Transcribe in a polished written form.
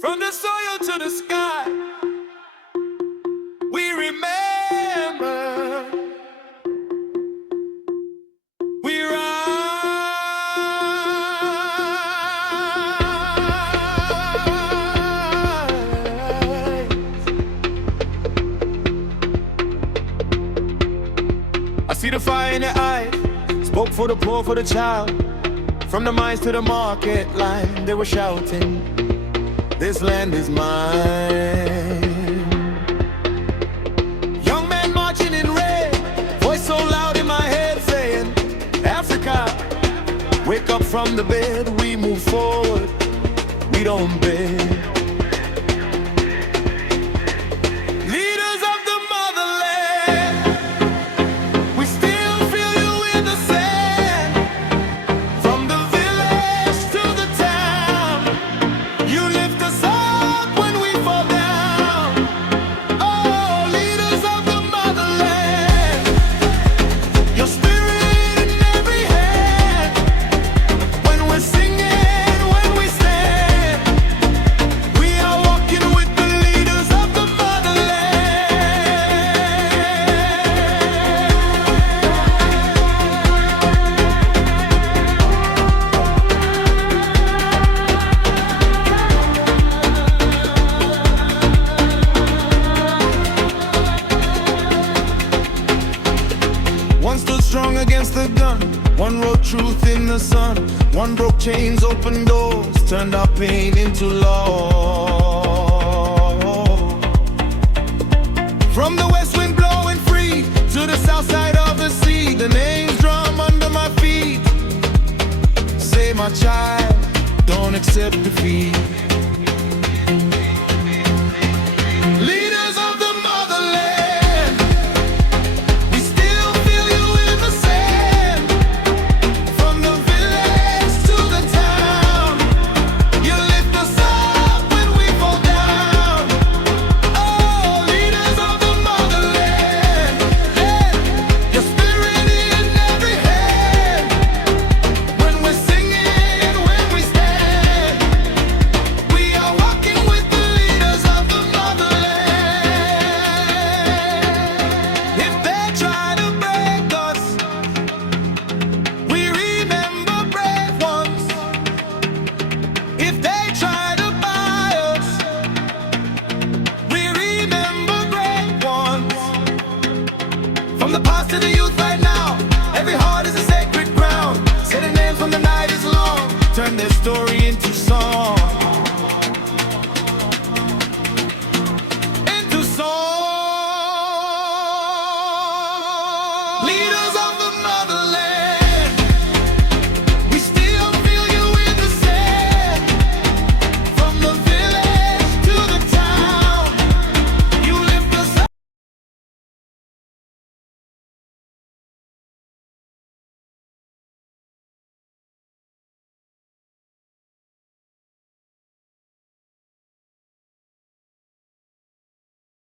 From the soil to the sky, we remember, we rise. I see the fire in their eyes, spoke for the poor, for the child. From the mines to the market line, they were shouting, this land is mine. Young man marching in red, voice so loud in my head saying, Africa, wake up from the bed, we move forward, we don't beg. Leaders of the motherland, we still feel you in the sand. From the village to the town, you lift us up when we fall down. Oh, leaders of the motherland, your spirit in every hand. When we're singing, when we stand, we are walking with the leaders of the One stood strong against the gun, one wrote truth in the sun, one broke chains, opened doors, turned our pain into law. From the west wind blowing free to the south side of the sea, the names drum under my feet. Say, my child, don't accept defeat. Leaders of the motherland, we still feel you in the sand. From the village to the town, you lift us up when we fall down. Oh, leaders of the motherland, yeah, your spirit in every hand. When we're singing, when we stand, we are walking with the leaders of the motherland. If they try to break us, we remember brave ones. If they try to buy us, we remember great ones. From the past to the youth right now, every heart is a sacred ground. Say their names when the night is long, turn their story into song.